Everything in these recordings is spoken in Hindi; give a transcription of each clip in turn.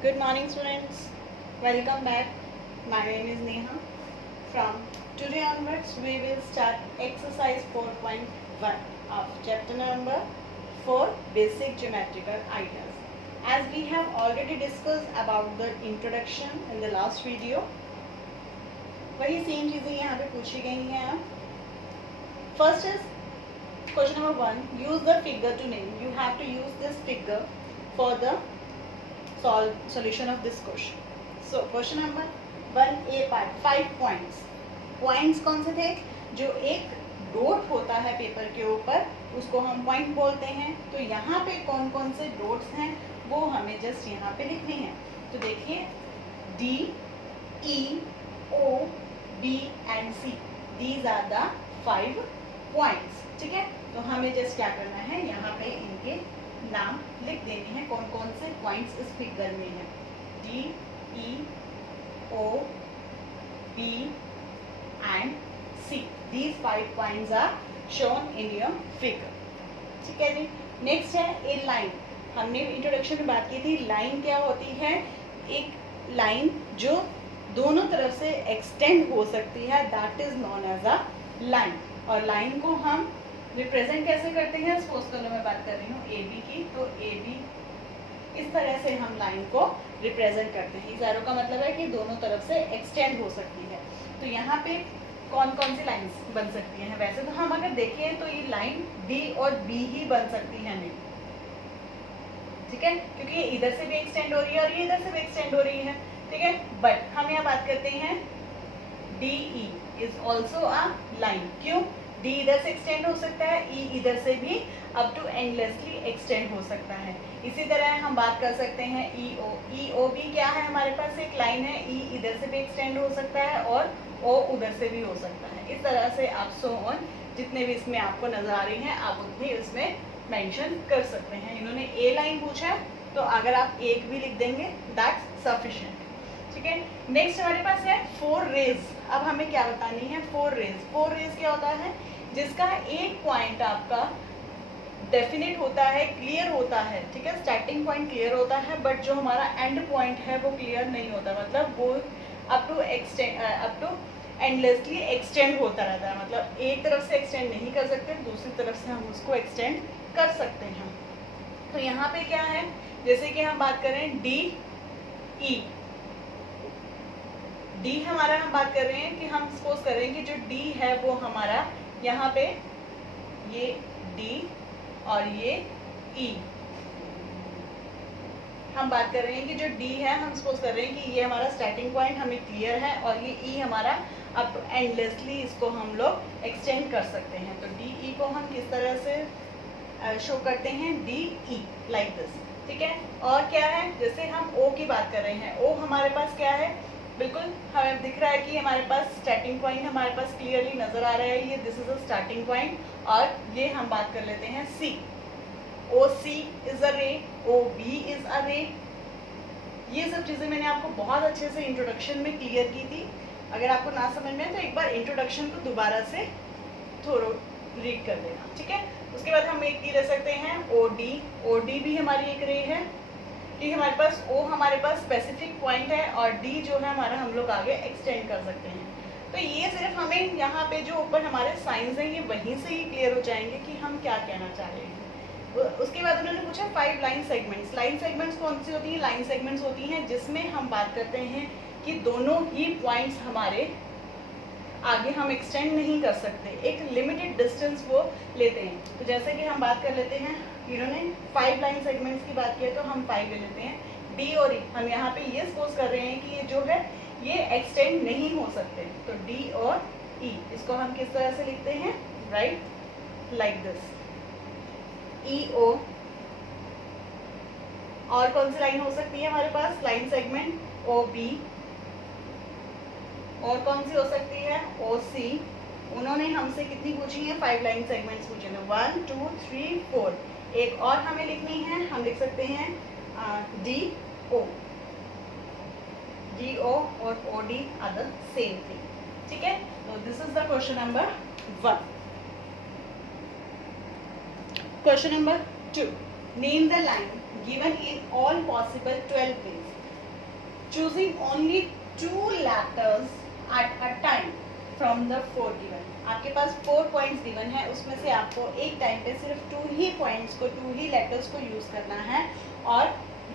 Good morning, students. Welcome back. My name is Neha. From today onwards, we will start exercise 4.1 of chapter number 4, Basic Geometrical Ideas. As we have already discussed about the introduction in the last video, वही सेम चीज़ें यहाँ पे पूछी गई हैं. First is question number 1. Use the figure to name. You have to use this figure for the solution of this question. So question number 1A part 5 points. Points कौन से थे? जो एक डॉट होता है पेपर के ऊपर उसको हम पॉइंट बोलते हैं. तो यहाँ पे कौन कौन से डॉट्स हैं वो हमें जस्ट यहाँ पे लिखने हैं. तो देखिए D, E, O, B and C. These are the 5 points. ठीक है. तो हमें जस्ट क्या करना है, यहाँ पे इनके नाम लिख देने हैं कौन कौन से पॉइंट्स इस फिगर में हैं. D, E, O, B and C. These 5 points are shown in your figure. ठीक है जी. नेक्स्ट है ए लाइन. हमने इंट्रोडक्शन में बात की थी लाइन क्या होती है. एक लाइन जो दोनों तरफ से एक्सटेंड हो सकती है, that is known as a line. और लाइन को हम रिप्रेजेंट कैसे करते हैं, सपोज करो मैं बात कर रही हूँ ए बी की, तो ए बी इस तरह से हम लाइन को रिप्रेजेंट करते हैं. इस एरो का मतलब है कि दोनों तरफ से एक्सटेंड हो सकती है. तो यहाँ पे कौन कौन सी लाइंस बन सकती हैं. वैसे तो हम अगर देखें तो ये लाइन डी और बी ही बन सकती है नहीं. ठीक है, क्योंकि ये इधर से भी एक्सटेंड हो रही है और ये इधर से भी एक्सटेंड हो रही है. ठीक है, बट हम यहाँ बात करते हैं D E is also a line. क्यों? डी इधर से एक्सटेंड हो सकता है, ई इधर से भी अप टू एंडलेसली एक्सटेंड हो सकता है. इसी तरह हम बात कर सकते हैं ई ओ. ई ओ भी क्या है, हमारे पास एक लाइन है. ई इधर से भी एक्सटेंड हो सकता है और ओ उधर से भी हो सकता है. इस तरह से आप सो ऑन जितने भी इसमें आपको नजर आ रही हैं आप उतनी इसमें मेंशन कर सकते हैं. इन्होंने ए लाइन पूछा है तो अगर आप एक भी लिख देंगे दैट्स सफिशिएंट. ठीक है. नेक्स्ट हमारे पास है 4 रेज. अब हमें क्या बतानी है, 4 रेज. 4 रेज क्या होता है, जिसका एक पॉइंट आपका डेफिनेट होता है, क्लियर होता है. ठीक है, स्टार्टिंग पॉइंट क्लियर होता है बट जो हमारा एंड पॉइंट है वो क्लियर नहीं होता. मतलब वो अप टू एंडलेसली एक्सटेंड होता रहता है. मतलब एक तरफ से एक्सटेंड नहीं कर सकते, दूसरी तरफ से हम उसको एक्सटेंड कर सकते हैं. तो यहाँ पे क्या है, जैसे कि हम बात करें डी ई. डी हमारा हम बात कर रहे हैं कि हम सपोज कर रहे हैं कि जो डी है वो हमारा यहाँ पे ये डी और ये ई. हम बात कर रहे हैं कि जो डी है हम सपोज कर रहे हैं कि ये हमारा स्टार्टिंग पॉइंट हमें क्लियर है और ये ई हमारा अब एंडलेसली इसको हम लोग एक्सटेंड कर सकते हैं. तो डी ई को हम किस तरह से शो करते हैं, डी ई लाइक दिस. ठीक है. और क्या है, जैसे हम ओ की बात कर रहे हैं, ओ हमारे पास क्या है, बिल्कुल हमें दिख रहा है कि हमारे पास स्टार्टिंग पॉइंट हमारे पास क्लियरली नजर आ रहा है. ये this is a starting point. और ये हम बात कर लेते हैं सी. ओ सी इज अ रे, ओ बी इज अ रे. ये सब चीजें मैंने आपको बहुत अच्छे से इंट्रोडक्शन में क्लियर की थी. अगर आपको ना समझ में तो एक बार इंट्रोडक्शन को दोबारा से थोड़ा रीड कर देना. ठीक है. उसके बाद हम एक की ले सकते हैं ओ डी. ओ डी भी हमारी एक रे है कि हमारे पास ओ हमारे पास स्पेसिफिक पॉइंट है और डी जो है हमारा हम लोग आगे एक्सटेंड कर सकते हैं. तो ये सिर्फ हमें यहाँ पे जो ऊपर हमारे साइंस हैं ये वहीं से ही क्लियर हो जाएंगे कि हम क्या कहना चाह रहे हैं. उसके बाद उन्होंने पूछा 5 लाइन सेगमेंट्स. लाइन सेगमेंट्स कौन सी होती हैं, लाइन सेगमेंट्स होती हैं जिसमें हम बात करते हैं कि दोनों ही पॉइंट्स हमारे आगे हम एक्सटेंड नहीं कर सकते, एक लिमिटेड डिस्टेंस वो लेते हैं. तो जैसे कि हम बात कर लेते हैं, इन्होंने 5 लाइन सेगमेंट्स की बात की है तो हम 5 ले लेते हैं. डी और ई हम यहाँ पे ये सपोज कर रहे हैं कि ये जो है ये एक्सटेंड नहीं हो सकते. तो डी और ई इसको हम किस तरह से लिखते हैं, राइट लाइक दिस. ई ओ. और कौन सी लाइन हो सकती है हमारे पास, लाइन सेगमेंट ओ बी. और कौन सी हो सकती है, ओ सी. उन्होंने हमसे कितनी पूछी है, 5 लाइन सेगमेंट्स पूछे हैं. 1 2 3 4. एक और हमें लिखनी है, हम लिख सकते हैं डी ओ. डी ओ और O D are the same thing. ठीक है. तो this is the question number 1. Question number 2. Name the line given in all possible 12 ways. choosing only 2 letters at a time from the 4 given. आपके पास 4 पॉइंट्स गिवन है, उसमें से आपको एक टाइम पे सिर्फ 2 ही पॉइंट्स को, 2 ही लेटर्स को यूज करना है और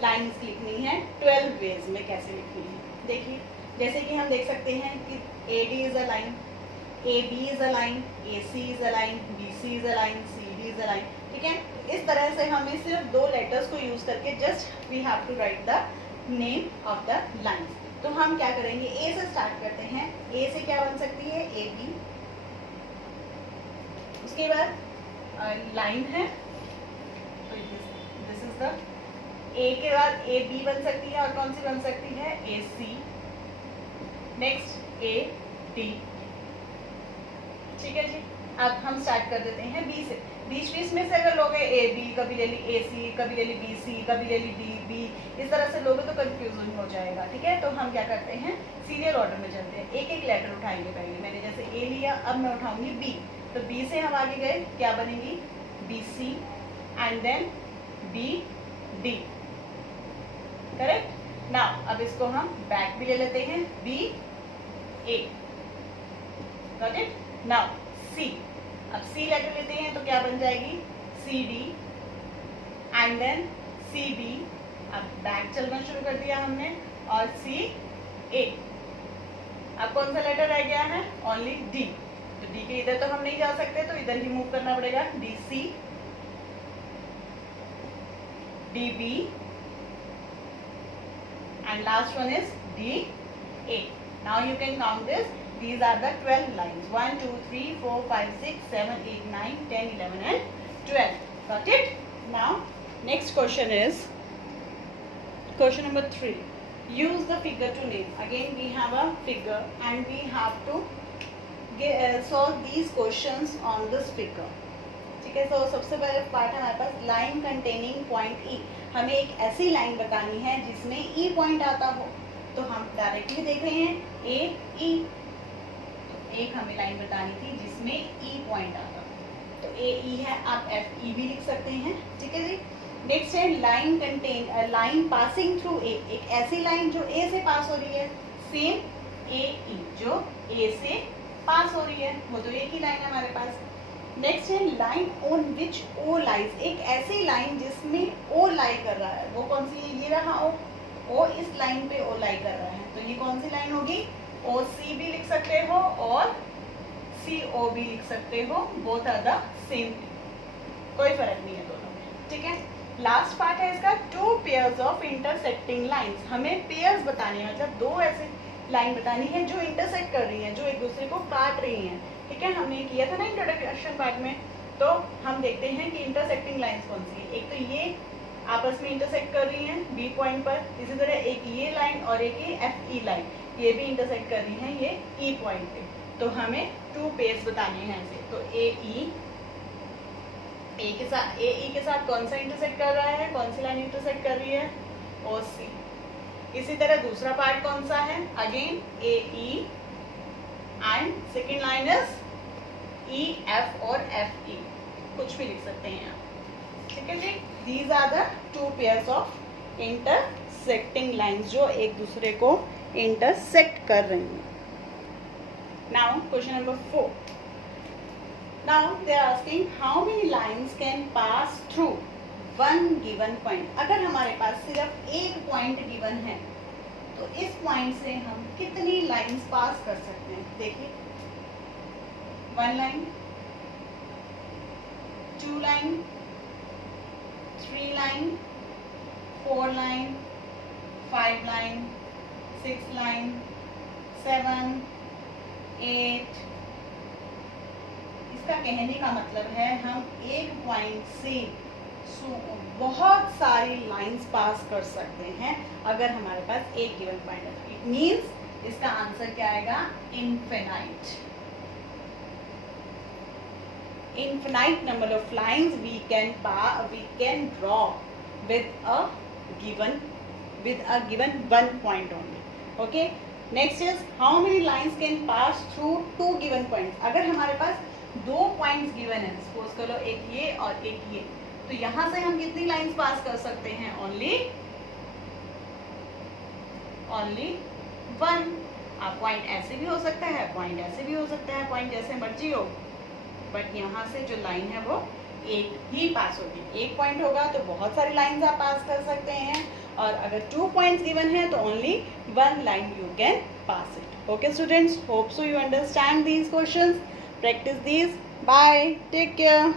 लाइंस लिखनी है 12 वेज में। कैसे लिखनी है देखिए, जैसे कि हम देख सकते हैं कि AD is a line, AB is a line, AC is a line, BC is a line, CD is a line. ठीक है, इस तरह से हमें सिर्फ 2 लेटर्स को यूज करके just we have to write the name of the lines. तो हम क्या करेंगे, A से स्टार्ट करते हैं। A से क्या बन सकती है, AB। उसके बाद लाइन है, तो दिस इज द A के बाद AB बन सकती है, और कौन सी बन सकती है, AC। Next AD। ठीक है जी, अब हम स्टार्ट कर देते हैं B से। बीच में से अगर लोगे AB, कभी ले ली AC, कभी ले ली BC, कभी ले ली DB, इस तरह से लोगे तो कंफ्यूजन हो जाएगा। ठीक है, तो हम क्या करते हैं, सीरियल ऑर्डर में चलते हैं, एक एक लेटर उठाएंगे। पहले मैंने जैसे A लिया, अब मैं उठाऊंगी B। तो B से हम आगे गए, क्या बनेंगी, BC and then BD। Correct. Now अब इसको हम बैक भी ले लेते हैं, BA। Got it. Now C, अब C लेटर लेते हैं तो क्या बन जाएगी, CD एंड देन CB। अब बैक चलना शुरू कर दिया हमने, और CA। अब कौन सा लेटर रह गया है, ओनली D। तो D के इधर तो हम नहीं जा सकते, तो इधर ही मूव करना पड़ेगा, DC, DB and last one is DA. Now you can count this. These are the 12 lines. 1, 2, 3, 4, 5, 6, 7, 8, 9, 10, 11 and 12. Got it? Now next question is question number 3. Use the figure to name. Again we have a figure and we have to solve these questions on this figure. ठीक है, तो सबसे पहले पार्ट है हमारे पास लाइन कंटेनिंग पॉइंट E। हमें एक ऐसी लाइन बतानी है जिसमें E पॉइंट आता हो। तो हम डायरेक्टली देख रहे हैं AE, तो एक हमें लाइन बतानी थी जिसमें E पॉइंट आता हो, तो AE है। आप FE भी लिख सकते हैं। ठीक है जी। नेक्स्ट है line contain, line passing through A, एक ऐसी लाइन जो A से पास हो रही है। सेम AE जो A से पास हो रही है, वो तो एक ही लाइन है हमारे पास। नेक्स्ट है line on which O lies, एक ऐसी लाइन जिसमें O लाई कर रहा है। वो कौन सी है, ये रहा O इस लाइन पे O लाई कर रहा है, तो ये कौन सी लाइन होगी, OC भी लिख सकते हो और CO भी लिख सकते हो, both are the same thing, कोई फर्क नहीं है दोनों में। ठीक है, लास्ट पार्ट है इसका 2 पेयर्स ऑफ इंटरसेक्टिंग लाइन्स। हमें पेयर्स बतानी है, मतलब 2 ऐसे लाइन बतानी है जो इंटरसेक्ट कर रही हैं, जो एक दूसरे को काट रही हैं। ठीक है, हमने किया था ना इंट्रोडक्शन पार्ट में। तो हम देखते हैं कि इंटरसेक्टिंग लाइंस कौन सी है। एक तो ये आपस में इंटरसेक्ट कर रही हैं B पॉइंट पर, इसी तरह एक ये लाइन और एक ये FE लाइन, ये भी इंटरसेक्ट कर रही हैं ये E पॉइंट पे। तो हमें 2 पेयर्स बताने हैं ऐसे। तो AE के साथ कौन सा इंटरसेक्ट कर रहा है, कौन सी लाइन इंटरसेक्ट कर रही है, OC। इसी तरह दूसरा पार्ट कौन सा है, again AE and second line is EF और FE, कुछ भी लिख सकते हैं आप। ठीक है जी, these are the 2 pairs of intersecting lines जो एक दूसरे को इंटरसेक्ट कर रही हैं। Now question number 4। Now they are asking how many lines can pass through one given point. अगर हमारे पास सिर्फ एक पॉइंट गिवन है तो इस पॉइंट से हम कितनी लाइंस पास कर सकते हैं। देखिए, 1 line, 2 line, 3 line, 4 line, 5 line, 6 line, 7, 8। इसका कहने का मतलब है हम एक पॉइंट से बहुत सारी लाइंस पास कर सकते हैं अगर हमारे पास एक गिवन पॉइंट है। इट मीन्स इसका आंसर क्या आएगा, infinite. Infinite number of lines we can draw with a given one point only. Okay. Next is how many lines can pass through 2 given points. अगर हमारे पास 2 points given है, suppose करो एक ये और एक ये, तो यहाँ से हम कितनी लाइंस पास कर सकते हैं, ओनली वन। आप पॉइंट ऐसे भी हो सकता है, पॉइंट ऐसे भी हो सकता है, पॉइंट जैसे मर्जी हो, बट यहाँ से जो लाइन है वो एक ही पास होगी। एक पॉइंट होगा तो बहुत सारी लाइंस आप पास कर सकते हैं, और अगर 2 पॉइंट्स गिवन है तो only 1 line you can pass it. Okay students, hope so you understand these questions, practise these. Bye, take care.